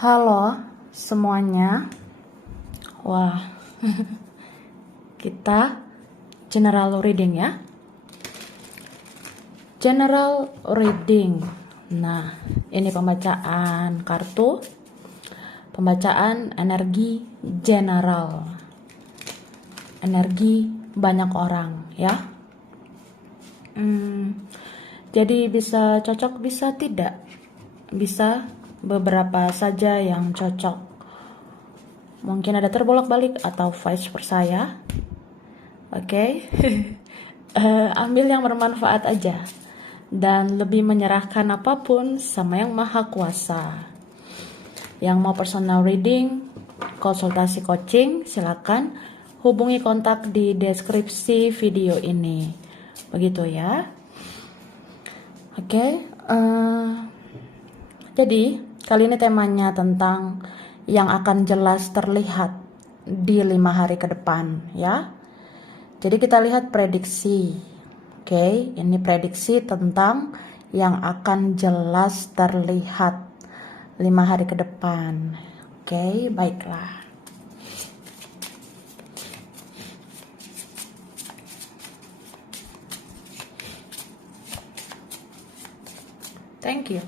Halo semuanya. Wah, kita general reading ya. General reading. Nah, ini pembacaan kartu. Pembacaan energi general. Energi banyak orang ya. Jadi bisa cocok, bisa tidak. Bisa beberapa saja yang cocok. Mungkin ada terbolak-balik atau vice versa ya. Oke. Ambil yang bermanfaat aja. Dan lebih menyerahkan apapun sama yang maha kuasa. Yang mau personal reading, konsultasi coaching, silakan hubungi kontak di deskripsi video ini. Begitu ya. Oke. Jadi kali ini temanya tentang yang akan jelas terlihat di 5 hari ke depan ya. Jadi kita lihat prediksi. Oke, ini prediksi tentang yang akan jelas terlihat 5 hari ke depan. Oke, baiklah. Thank you.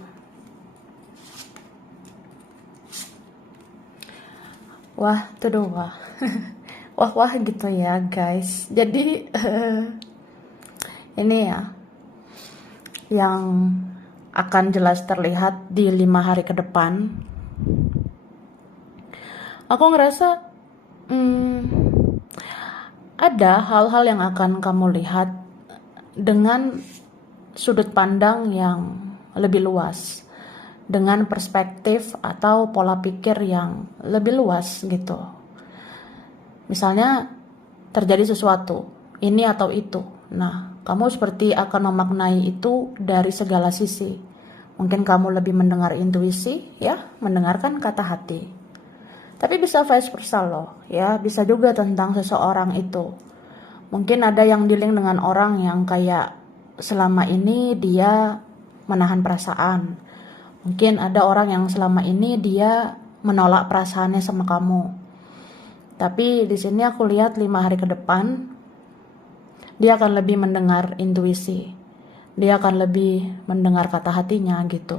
Wah, itu doa. Wah gitu ya guys. Jadi ini ya yang akan jelas terlihat di 5 hari ke depan. Aku ngerasa ada hal-hal yang akan kamu lihat dengan sudut pandang yang lebih luas, dengan perspektif atau pola pikir yang lebih luas gitu. Misalnya terjadi sesuatu, ini atau itu. Nah, kamu seperti akan memaknai itu dari segala sisi. Mungkin kamu lebih mendengar intuisi, ya, mendengarkan kata hati. Tapi bisa vice versa loh, ya, bisa juga tentang seseorang itu. Mungkin ada yang dealing dengan orang yang kayak selama ini dia menahan perasaan. Mungkin ada orang yang selama ini dia menolak perasaannya sama kamu. Tapi di sini aku lihat 5 hari ke depan dia akan lebih mendengar intuisi. Dia akan lebih mendengar kata hatinya gitu.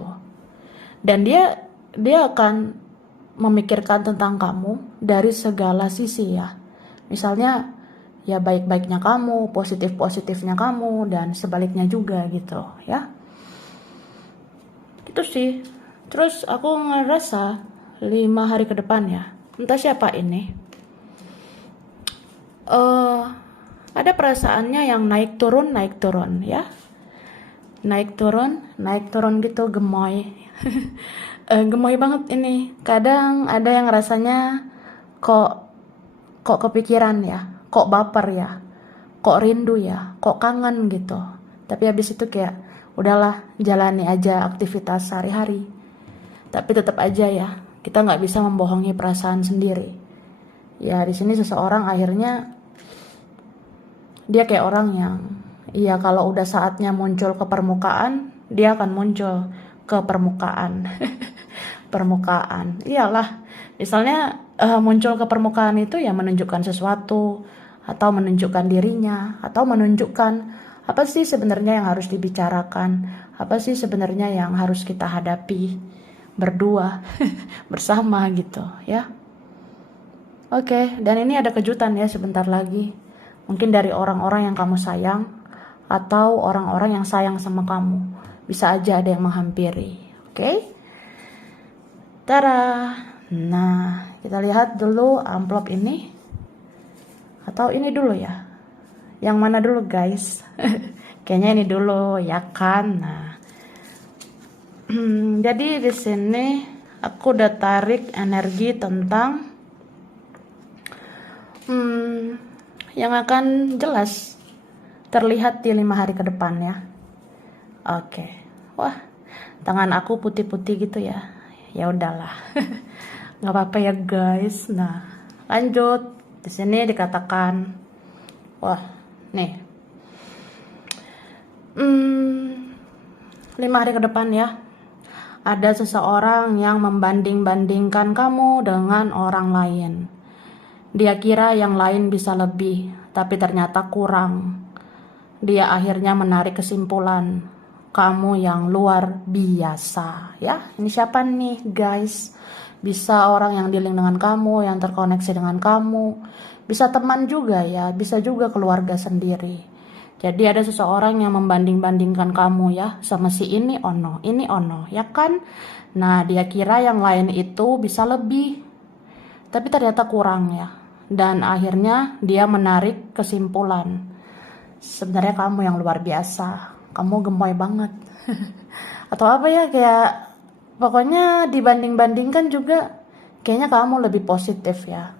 Dan dia akan memikirkan tentang kamu dari segala sisi ya. Misalnya ya baik-baiknya kamu, positif-positifnya kamu, dan sebaliknya juga gitu ya. Itu sih. Terus aku ngerasa 5 hari ke depan ya, entah siapa ini, ada perasaannya yang naik turun ya. Naik turun gitu, gemoy. Gemoy banget ini. Kadang ada yang rasanya kok kepikiran ya, kok baper ya, kok rindu ya, kok kangen gitu. Tapi habis itu kayak udahlah, jalani aja aktivitas sehari-hari. Tapi tetap aja ya, kita nggak bisa membohongi perasaan sendiri. Ya di sini seseorang akhirnya dia kayak orang yang iya kalau udah saatnya muncul ke permukaan, dia akan muncul ke permukaan. Permukaan. Iyalah. Misalnya muncul ke permukaan itu ya menunjukkan sesuatu atau menunjukkan dirinya atau menunjukkan apa sih sebenarnya yang harus dibicarakan, apa sih sebenarnya yang harus kita hadapi berdua bersama gitu ya. Oke, dan ini ada kejutan ya sebentar lagi. Mungkin dari orang-orang yang kamu sayang atau orang-orang yang sayang sama kamu. Bisa aja ada yang menghampiri. Oke? Tada. Nah, kita lihat dulu amplop ini. Atau ini dulu ya. Yang mana dulu guys? Kayaknya ini dulu ya kan. Nah. Jadi di sini aku udah tarik energi tentang yang akan jelas terlihat di 5 hari ke depan ya. Oke. Wah, tangan aku putih-putih gitu ya. Ya udahlah. Nggak apa-apa ya guys. Nah, lanjut. Di sini dikatakan wah, nih. 5 hari ke depan ya. Ada seseorang yang membanding-bandingkan kamu dengan orang lain. Dia kira yang lain bisa lebih, tapi ternyata kurang. Dia akhirnya menarik kesimpulan, kamu yang luar biasa. Ya, ini siapa nih guys? Bisa orang yang dealing dengan kamu, yang terkoneksi dengan kamu. Bisa teman juga ya, bisa juga keluarga sendiri. Jadi ada seseorang yang membanding-bandingkan kamu ya sama si ini ono, ya kan? Nah, dia kira yang lain itu bisa lebih, tapi ternyata kurang ya. Dan akhirnya dia menarik kesimpulan, sebenarnya kamu yang luar biasa, kamu gemoy banget. Atau apa ya, kayak pokoknya dibanding-bandingkan juga kayaknya kamu lebih positif ya.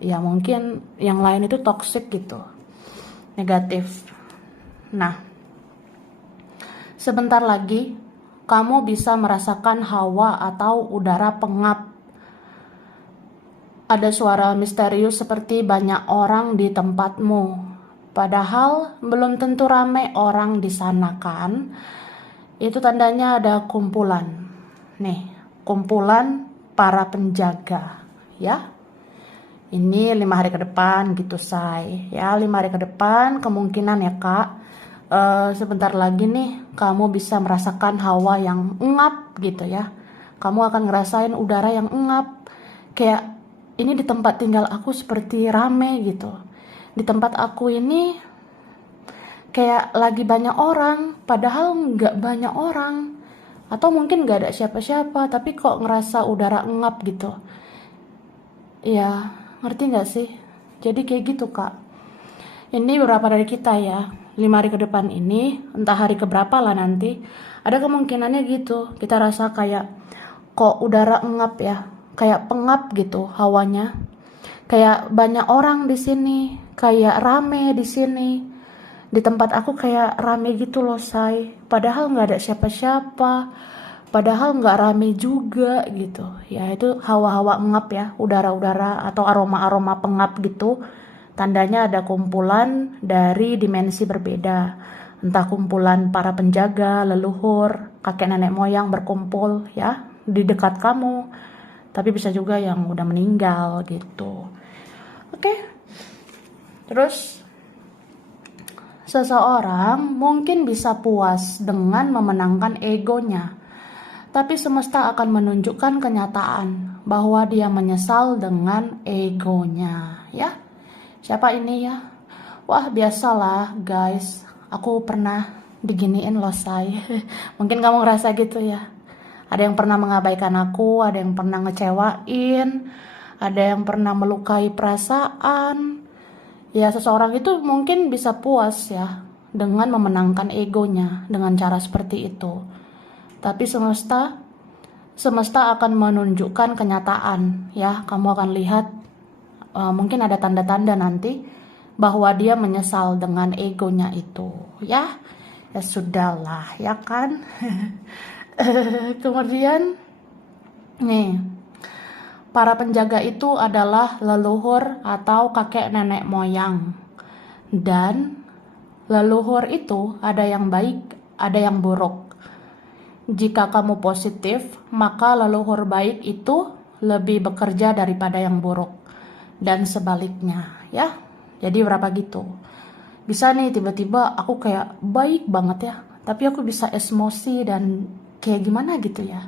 Ya mungkin yang lain itu toxic gitu, negatif. Nah, sebentar lagi kamu bisa merasakan hawa atau udara pengap. Ada suara misterius seperti banyak orang di tempatmu. Padahal belum tentu ramai orang di sana kan. Itu tandanya ada kumpulan. Nih, kumpulan para penjaga ya. Ini 5 hari ke depan gitu say. Ya 5 hari ke depan kemungkinan ya kak. Sebentar lagi nih kamu bisa merasakan hawa yang engap gitu ya. Kamu akan ngerasain udara yang engap. Kayak ini di tempat tinggal aku seperti rame gitu. Di tempat aku ini kayak lagi banyak orang, padahal nggak banyak orang. Atau mungkin nggak ada siapa-siapa, tapi kok ngerasa udara engap gitu. Ya, ngerti nggak sih? Jadi kayak gitu kak. Ini beberapa dari kita ya. 5 hari ke depan ini, entah hari keberapa lah nanti, ada kemungkinannya gitu. Kita rasa kayak kok udara engap ya, kayak pengap gitu hawanya. Kayak banyak orang di sini, kayak rame di sini. Di tempat aku kayak rame gitu loh say. Padahal nggak ada siapa-siapa. Padahal nggak rame juga gitu. Ya itu hawa-hawa engap ya, udara-udara atau aroma-aroma pengap gitu. Tandanya ada kumpulan dari dimensi berbeda. Entah kumpulan para penjaga, leluhur, kakek nenek moyang berkumpul ya di dekat kamu. Tapi bisa juga yang udah meninggal gitu. Oke. Terus seseorang mungkin bisa puas dengan memenangkan egonya. Tapi semesta akan menunjukkan kenyataan bahwa dia menyesal dengan egonya ya. Siapa ini ya? Wah biasalah guys, aku pernah diginiin loh say. Mungkin kamu ngerasa gitu ya. Ada yang pernah mengabaikan aku, ada yang pernah ngecewain, ada yang pernah melukai perasaan. Ya seseorang itu mungkin bisa puas ya dengan memenangkan egonya dengan cara seperti itu. Tapi semesta akan menunjukkan kenyataan ya. Kamu akan lihat mungkin ada tanda-tanda nanti bahwa dia menyesal dengan egonya itu ya. Ya sudahlah ya kan. Kemudian nih, para penjaga itu adalah leluhur atau kakek nenek moyang. Dan leluhur itu ada yang baik, ada yang buruk. Jika kamu positif, maka leluhur baik itu lebih bekerja daripada yang buruk. Dan sebaliknya ya. Jadi berapa gitu. Bisa nih tiba-tiba aku kayak baik banget ya, tapi aku bisa emosi dan kayak gimana gitu ya.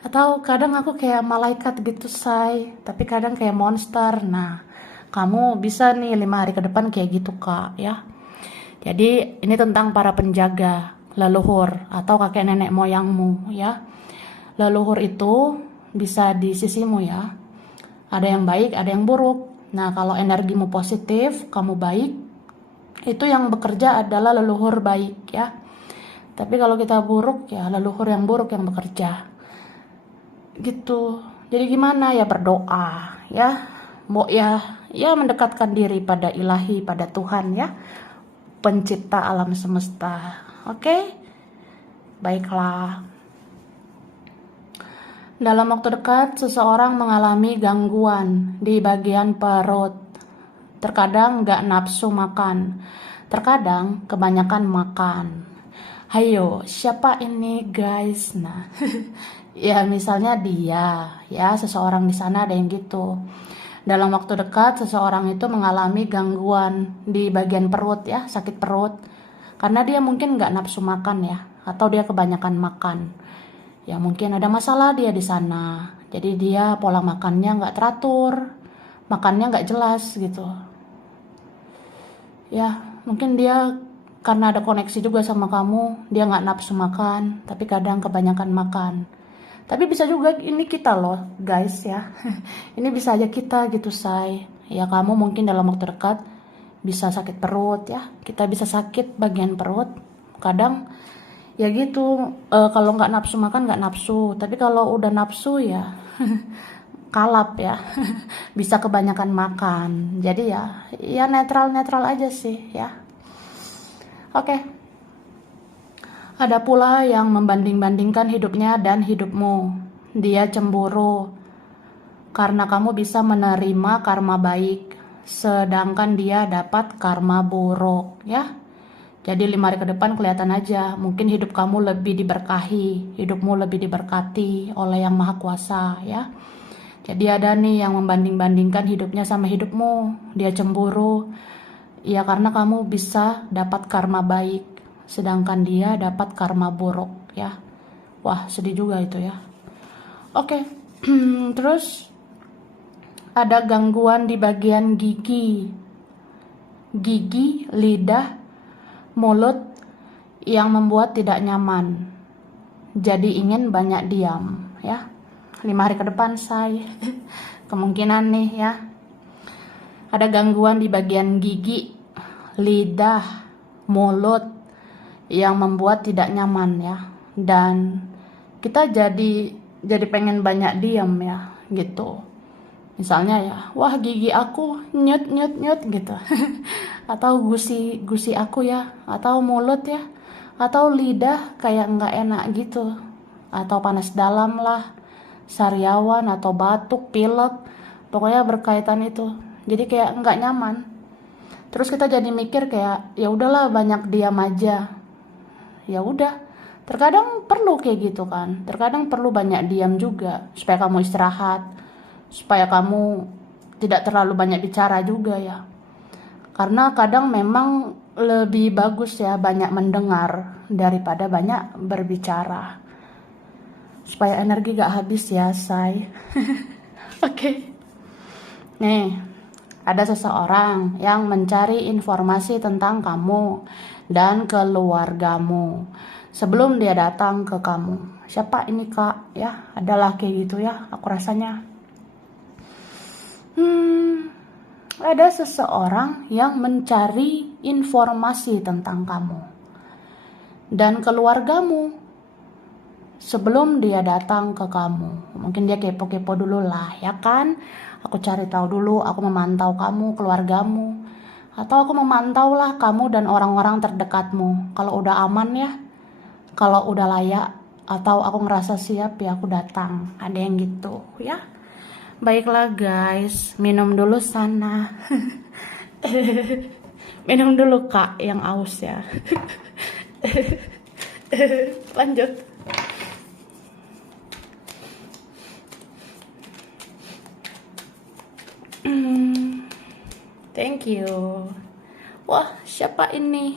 Atau kadang aku kayak malaikat gitu say, tapi kadang kayak monster. Nah kamu bisa nih 5 hari ke depan kayak gitu kak ya. Jadi ini tentang para penjaga, leluhur atau kakek nenek moyangmu ya. Leluhur itu bisa di sisimu ya. Ada yang baik, ada yang buruk. Nah, kalau energimu positif, kamu baik, itu yang bekerja adalah leluhur baik ya. Tapi kalau kita buruk ya leluhur yang buruk yang bekerja. Gitu. Jadi gimana ya, berdoa ya. Mau ya mendekatkan diri pada ilahi, pada Tuhan ya. Pencipta alam semesta. Oke? Baiklah. Dalam waktu dekat, seseorang mengalami gangguan di bagian perut. Terkadang gak nafsu makan, terkadang kebanyakan makan. Hayo, siapa ini guys? Nah, ya misalnya dia, ya seseorang di sana ada yang gitu. Dalam waktu dekat seseorang itu mengalami gangguan di bagian perut ya, sakit perut. Karena dia mungkin nggak nafsu makan ya, atau dia kebanyakan makan. Ya mungkin ada masalah dia di sana. Jadi dia pola makannya nggak teratur, makannya nggak jelas gitu. Ya mungkin dia karena ada koneksi juga sama kamu, dia nggak nafsu makan, tapi kadang kebanyakan makan. Tapi bisa juga ini kita loh guys ya. Ini bisa aja kita gitu say. Ya kamu mungkin dalam waktu dekat bisa sakit perut ya. Kita bisa sakit bagian perut. Kadang ya gitu, kalau nggak nafsu makan nggak nafsu. Tapi kalau udah nafsu ya kalap ya. Bisa kebanyakan makan. Jadi ya netral-netral aja sih ya. Oke. Ada pula yang membanding-bandingkan hidupnya dan hidupmu. Dia cemburu karena kamu bisa menerima karma baik, sedangkan dia dapat karma buruk, ya. Jadi 5 hari ke depan kelihatan aja, mungkin hidup kamu lebih diberkahi, hidupmu lebih diberkati oleh Yang Maha Kuasa, ya. Jadi ada nih yang membanding-bandingkan hidupnya sama hidupmu, dia cemburu, ya karena kamu bisa dapat karma baik, sedangkan dia dapat karma buruk, ya. Wah, sedih juga itu ya. Oke, terus ada gangguan di bagian gigi, lidah, mulut yang membuat tidak nyaman. Jadi ingin banyak diam, ya. 5 hari ke depan say. Kemungkinan nih ya. Ada gangguan di bagian gigi, lidah, mulut yang membuat tidak nyaman ya. Dan kita jadi pengen banyak diam ya, gitu. Misalnya ya, wah gigi aku nyut gitu. Atau gusi aku ya, atau mulut ya, atau lidah kayak nggak enak gitu. Atau panas dalam lah, sariawan atau batuk, pilek, pokoknya berkaitan itu. Jadi kayak nggak nyaman. Terus kita jadi mikir kayak ya udahlah banyak diam aja. Ya udah. Terkadang perlu kayak gitu kan. Terkadang perlu banyak diam juga supaya kamu istirahat, supaya kamu tidak terlalu banyak bicara juga ya. Karena kadang memang lebih bagus ya banyak mendengar daripada banyak berbicara. Supaya energi gak habis ya, say. Oke. Nih, ada seseorang yang mencari informasi tentang kamu dan keluargamu sebelum dia datang ke kamu. Siapa ini kak? Ya, adalah kayak gitu ya, aku rasanya. Ada seseorang yang mencari informasi tentang kamu dan keluargamu sebelum dia datang ke kamu. Mungkin dia kepo-kepo dulu lah, ya kan? Aku cari tahu dulu, aku memantau kamu, keluargamu. Atau aku memantau lah kamu dan orang-orang terdekatmu. Kalau udah aman ya, kalau udah layak, atau aku ngerasa siap ya aku datang. Ada yang gitu ya. Baiklah guys, minum dulu sana. Minum dulu kak yang aus ya. Lanjut. Thank you. Wah, siapa ini?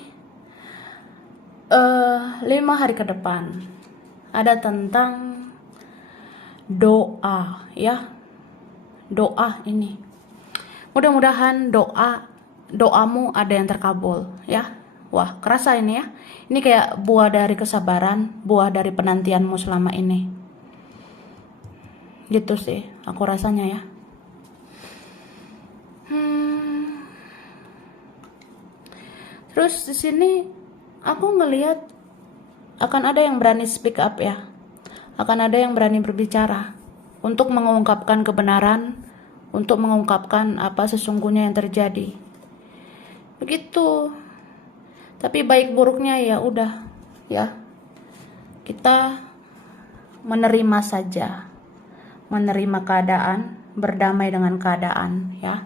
5 hari ke depan ada tentang doa ya. Doa ini. Mudah-mudahan doamu ada yang terkabul ya. Wah, kerasa ini ya. Ini kayak buah dari kesabaran, buah dari penantianmu selama ini. Gitu sih, aku rasanya ya. Terus di sini aku ngelihat akan ada yang berani speak up ya. Akan ada yang berani berbicara untuk mengungkapkan kebenaran, untuk mengungkapkan apa sesungguhnya yang terjadi. Begitu. Tapi baik buruknya ya udah ya. Kita menerima saja. Menerima keadaan, berdamai dengan keadaan ya.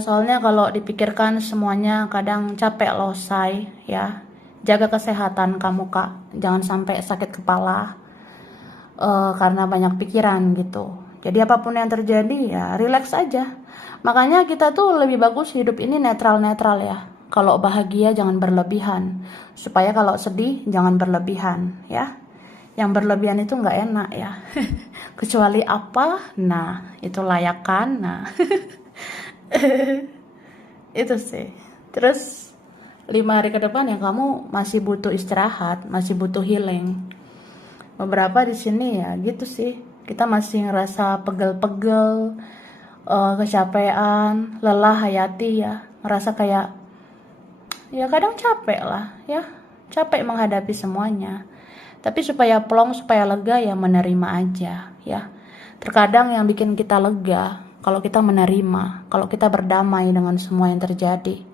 Soalnya kalau dipikirkan semuanya kadang capek loh, say, ya. Jaga kesehatan kamu, Kak. Jangan sampai sakit kepala karena banyak pikiran gitu. Jadi apapun yang terjadi ya relax aja. Makanya kita tuh lebih bagus hidup ini netral-netral ya. Kalau bahagia jangan berlebihan. Supaya kalau sedih jangan berlebihan ya. Yang berlebihan itu nggak enak ya. Kecuali apa? Nah, itu layakan. Nah, itu sih. Terus 5 hari ke depan ya kamu masih butuh istirahat, masih butuh healing. Beberapa di sini ya gitu sih. Kita masih ngerasa pegel-pegel, kecapean, lelah hayati ya. Ngerasa kayak ya kadang capek lah ya. Capek menghadapi semuanya. Tapi supaya plong, supaya lega ya menerima aja ya. Terkadang yang bikin kita lega kalau kita menerima, kalau kita berdamai dengan semua yang terjadi.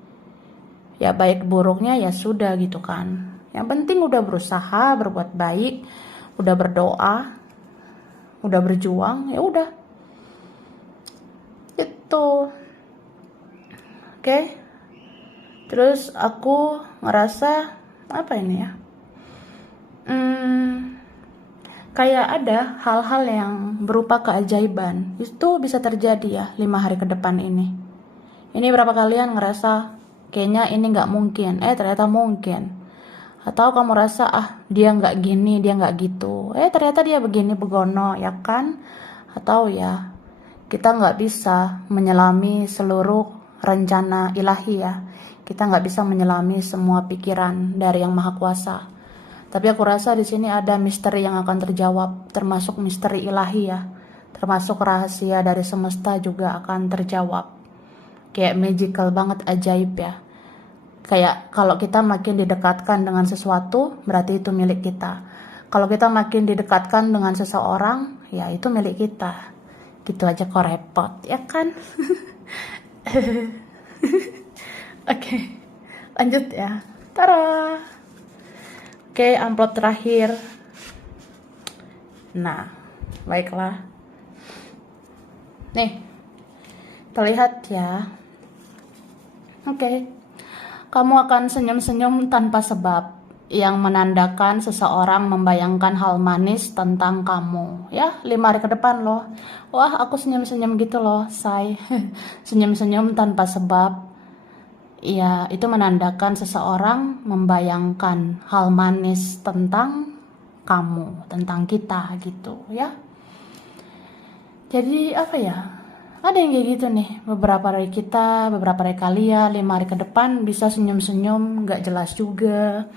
Ya baik buruknya ya sudah gitu kan. Yang penting udah berusaha berbuat baik, udah berdoa, udah berjuang, ya udah. Itu. Oke. Terus aku ngerasa apa ini ya? Kayak ada hal-hal yang berupa keajaiban. Itu bisa terjadi ya 5 hari ke depan ini. Ini berapa kalian ngerasa kayaknya ini nggak mungkin, ternyata mungkin. Atau kamu rasa dia nggak gini, dia nggak gitu, ternyata dia begini begono ya kan? Atau ya kita nggak bisa menyelami seluruh rencana ilahi ya. Kita nggak bisa menyelami semua pikiran dari Yang Maha Kuasa. Tapi aku rasa di sini ada misteri yang akan terjawab, termasuk misteri ilahi ya. Termasuk rahasia dari semesta juga akan terjawab. Kayak magical banget, ajaib ya. Kayak kalau kita makin didekatkan dengan sesuatu, berarti itu milik kita. Kalau kita makin didekatkan dengan seseorang, ya itu milik kita. Gitu aja kok repot, ya kan? Oke, lanjut ya. Tara. Oke, amplop terakhir. Nah, baiklah. Nih, terlihat ya. Oke. Kamu akan senyum-senyum tanpa sebab, yang menandakan seseorang membayangkan hal manis tentang kamu. Ya, 5 hari ke depan loh. Wah, aku senyum-senyum gitu loh, say. Senyum-senyum tanpa sebab. Ya, itu menandakan seseorang membayangkan hal manis tentang kamu, tentang kita gitu ya. Jadi apa ya? Ada yang kayak gitu nih, beberapa dari kita, beberapa dari kalian, 5 hari ke depan bisa senyum-senyum gak jelas juga,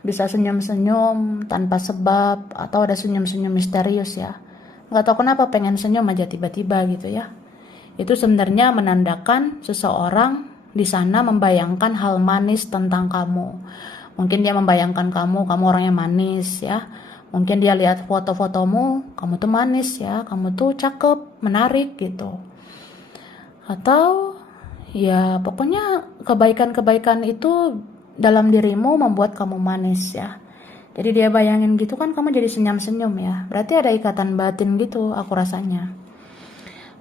bisa senyum-senyum tanpa sebab, atau ada senyum-senyum misterius ya. Gak tahu kenapa pengen senyum aja tiba-tiba gitu ya. Itu sebenarnya menandakan seseorang di sana membayangkan hal manis tentang kamu. Mungkin dia membayangkan kamu orangnya manis ya. Mungkin dia lihat foto-fotomu, kamu tuh manis ya, kamu tuh cakep, menarik gitu. Atau ya pokoknya kebaikan-kebaikan itu dalam dirimu membuat kamu manis ya. Jadi dia bayangin gitu kan kamu jadi senyum-senyum ya. Berarti ada ikatan batin gitu aku rasanya.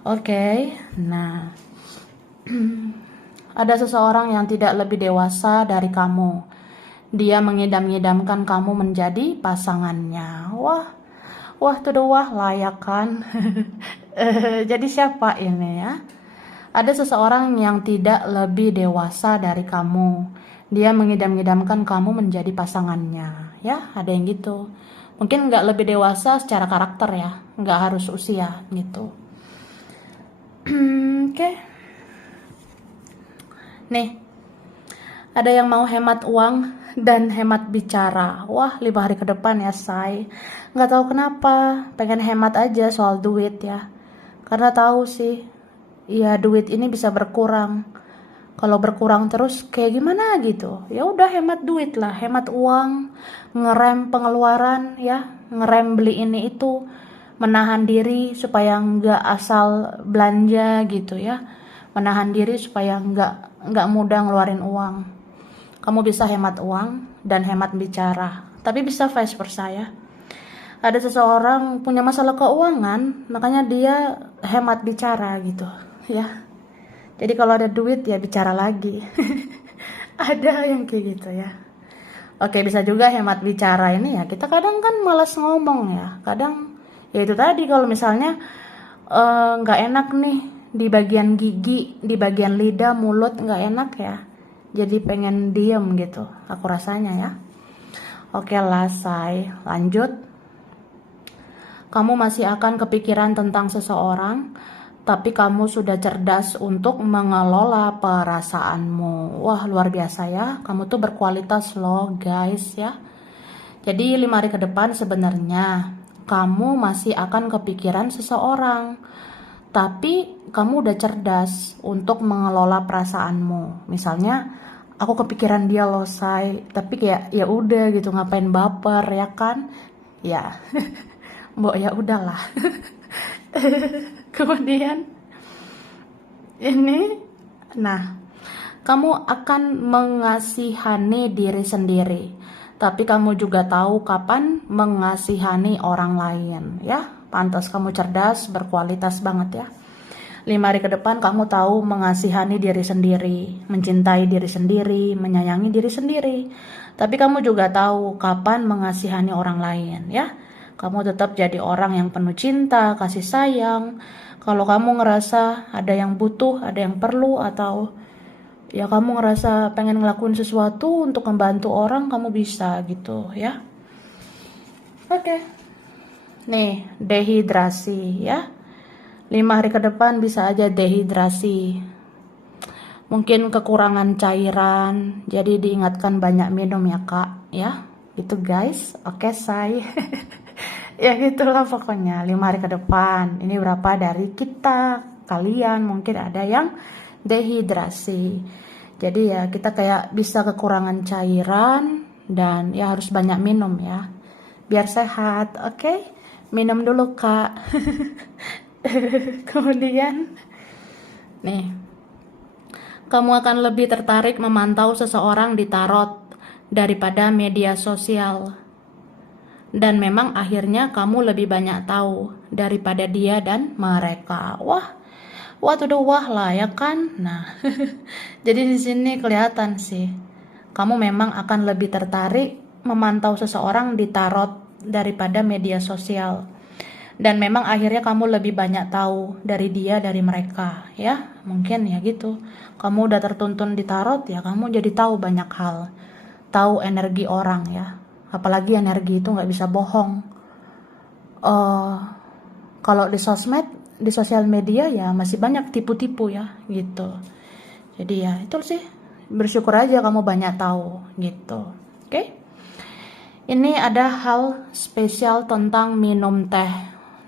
Oke, nah ada seseorang yang tidak lebih dewasa dari kamu. Dia mengidam-idamkan kamu menjadi pasangannya. Wah tuh wah layak kan. Jadi siapa ini ya? Ada seseorang yang tidak lebih dewasa dari kamu. Dia mengidam-idamkan kamu menjadi pasangannya. Ya, ada yang gitu. Mungkin nggak lebih dewasa secara karakter ya. Nggak harus usia gitu. Oke. Nih, ada yang mau hemat uang dan hemat bicara. Wah, 5 hari ke depan ya, say. Nggak tahu kenapa, pengen hemat aja soal duit ya. Karena tahu sih, ya duit ini bisa berkurang. Kalau berkurang terus kayak gimana gitu. Ya udah hemat duit lah, hemat uang, ngerem pengeluaran ya, ngerem beli ini itu, menahan diri supaya nggak asal belanja gitu ya. Menahan diri supaya nggak mudah ngeluarin uang. Kamu bisa hemat uang dan hemat bicara, tapi bisa vice versa ya. Ada seseorang punya masalah keuangan, makanya dia hemat bicara gitu ya. Jadi kalau ada duit ya bicara lagi. Ada yang kayak gitu ya. Oke, bisa juga hemat bicara ini ya. Kita kadang kan malas ngomong ya. Kadang ya itu tadi, kalau misalnya nggak enak nih di bagian gigi, di bagian lidah, mulut nggak enak ya. Jadi pengen diem gitu. Aku rasanya ya. Oke lah, say. Lanjut. Kamu masih akan kepikiran tentang seseorang, tapi kamu sudah cerdas untuk mengelola perasaanmu. Wah, luar biasa ya. Kamu tuh berkualitas loh, guys ya. Jadi 5 hari ke depan sebenarnya kamu masih akan kepikiran seseorang, tapi kamu udah cerdas untuk mengelola perasaanmu. Misalnya, aku kepikiran dia loh, say, tapi kayak ya udah gitu, ngapain baper ya kan? Ya, mbok ya udahlah. Kemudian ini, nah, kamu akan mengasihani diri sendiri, tapi kamu juga tahu kapan mengasihani orang lain ya. Pantas kamu cerdas, berkualitas banget ya. 5 hari ke depan kamu tahu mengasihani diri sendiri, mencintai diri sendiri, menyayangi diri sendiri. Tapi kamu juga tahu kapan mengasihani orang lain ya. Kamu tetap jadi orang yang penuh cinta, kasih sayang. Kalau kamu ngerasa ada yang butuh, ada yang perlu, atau ya kamu ngerasa pengen ngelakuin sesuatu untuk membantu orang, kamu bisa gitu ya. Oke. Nih, dehidrasi ya. 5 hari ke depan bisa aja dehidrasi. Mungkin kekurangan cairan, jadi diingatkan banyak minum ya kak ya. Gitu guys. Oke, say. Ya gitulah pokoknya 5 hari ke depan. Ini berapa dari kita, kalian mungkin ada yang dehidrasi. Jadi ya kita kayak bisa kekurangan cairan dan ya harus banyak minum ya. Biar sehat, oke? Minum dulu kak. Kemudian nih, kamu akan lebih tertarik memantau seseorang di tarot daripada media sosial. Dan memang akhirnya kamu lebih banyak tahu daripada dia dan mereka. Wah, wah tuh wah lah ya kan. Nah, jadi di sini kelihatan sih, kamu memang akan lebih tertarik memantau seseorang di tarot daripada media sosial. Dan memang akhirnya kamu lebih banyak tahu dari dia, dari mereka ya. Mungkin ya gitu. Kamu udah tertuntun di tarot ya, kamu jadi tahu banyak hal. Tahu energi orang ya. Apalagi energi itu nggak bisa bohong. Kalau di sosmed, di sosial media ya masih banyak tipu-tipu ya gitu. Jadi ya itu sih, bersyukur aja kamu banyak tahu gitu. Oke? Ini ada hal spesial tentang minum teh.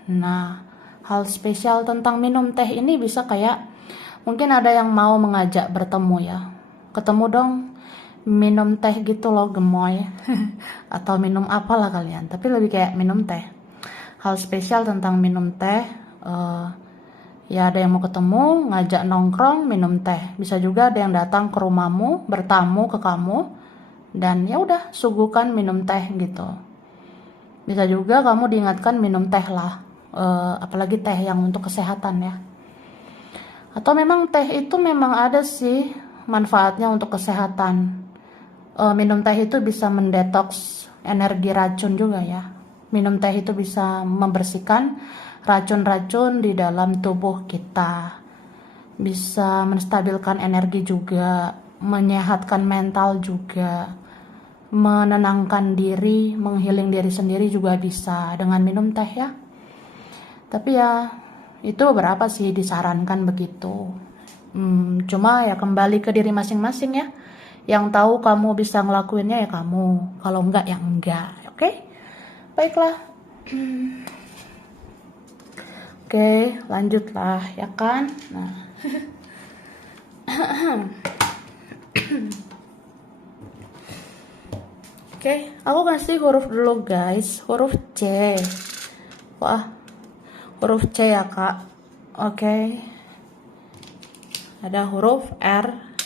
Nah, hal spesial tentang minum teh ini bisa kayak mungkin ada yang mau mengajak bertemu ya. Ketemu dong, minum teh gitu loh, gemoy. Atau minum apalah kalian, tapi lebih kayak minum teh. Hal spesial tentang minum teh, ya ada yang mau ketemu, ngajak nongkrong, minum teh. Bisa juga ada yang datang ke rumahmu, bertamu ke kamu, dan ya udah suguhkan minum teh gitu. Bisa juga kamu diingatkan minum teh lah, apalagi teh yang untuk kesehatan ya. Atau memang teh itu memang ada sih manfaatnya untuk kesehatan. Minum teh itu bisa mendetoks energi racun juga ya. Minum teh itu bisa membersihkan racun-racun di dalam tubuh kita. Bisa menstabilkan energi juga, menyehatkan mental juga, menenangkan diri, menghealing diri sendiri juga bisa dengan minum teh ya. Tapi ya itu berapa sih disarankan begitu. Cuma ya kembali ke diri masing-masing ya. Yang tahu kamu bisa ngelakuinnya ya kamu, kalau enggak ya enggak, oke? Baiklah. Oke, lanjutlah ya kan. Nah. Oke, aku kasih huruf dulu guys, huruf C. Wah, huruf C ya kak. Oke. Ada huruf R,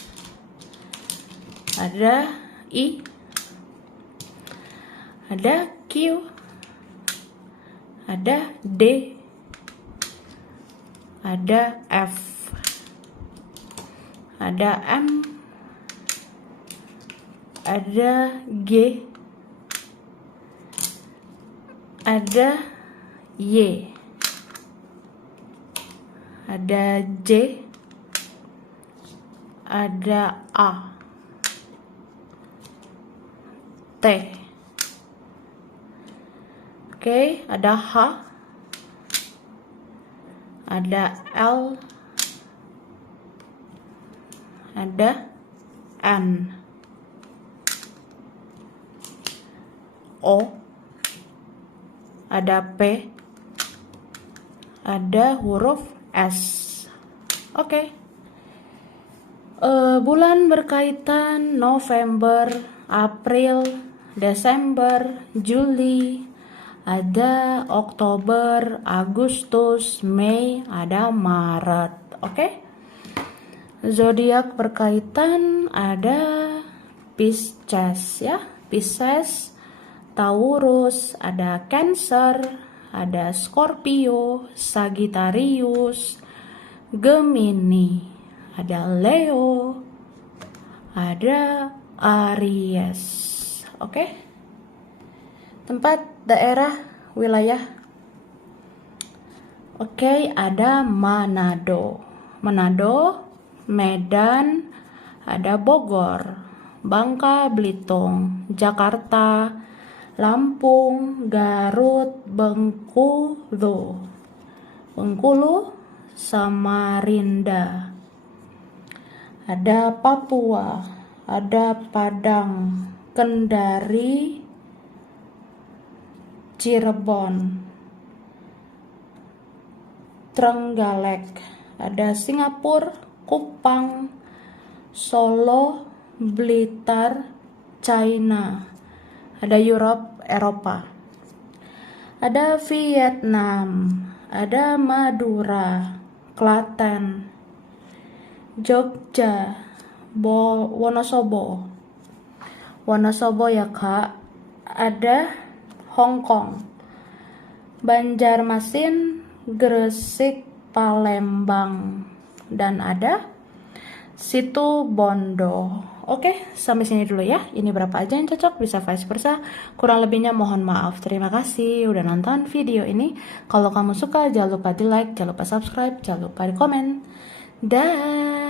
ada I, ada Q, ada D, ada F. ada M, ada G, ada Y, ada J, ada A, T. Oke, ada H, ada L, ada N, O, ada P, ada huruf S. Oke. Bulan berkaitan November, April, Desember, Juli, ada Oktober, Agustus, Mei, ada Maret. Oke. Zodiak berkaitan ada Pisces ya, Pisces, Taurus, ada Cancer, ada Scorpio, Sagittarius, Gemini, ada Leo, ada Aries. Oke. Tempat, daerah, wilayah. Oke, ada Manado, Medan, ada Bogor, Bangka Belitung, Jakarta, Lampung, Garut, Bengkulu, Samarinda, ada Papua, ada Padang, Kendari, Cirebon, Trenggalek, ada Singapura, Kupang, Solo, Blitar, China, ada Eropa, ada Vietnam, ada Madura, Klaten, Jogja, Wonosobo ya kak, ada Hong Kong, Banjarmasin, Gresik, Palembang, dan ada Situ Bondo. Oke, sampai sini dulu ya. Ini berapa aja yang cocok, bisa vice versa. Kurang lebihnya mohon maaf. Terima kasih udah nonton video ini. Kalau kamu suka, jangan lupa di like, jangan lupa subscribe, jangan lupa di komen. Dah.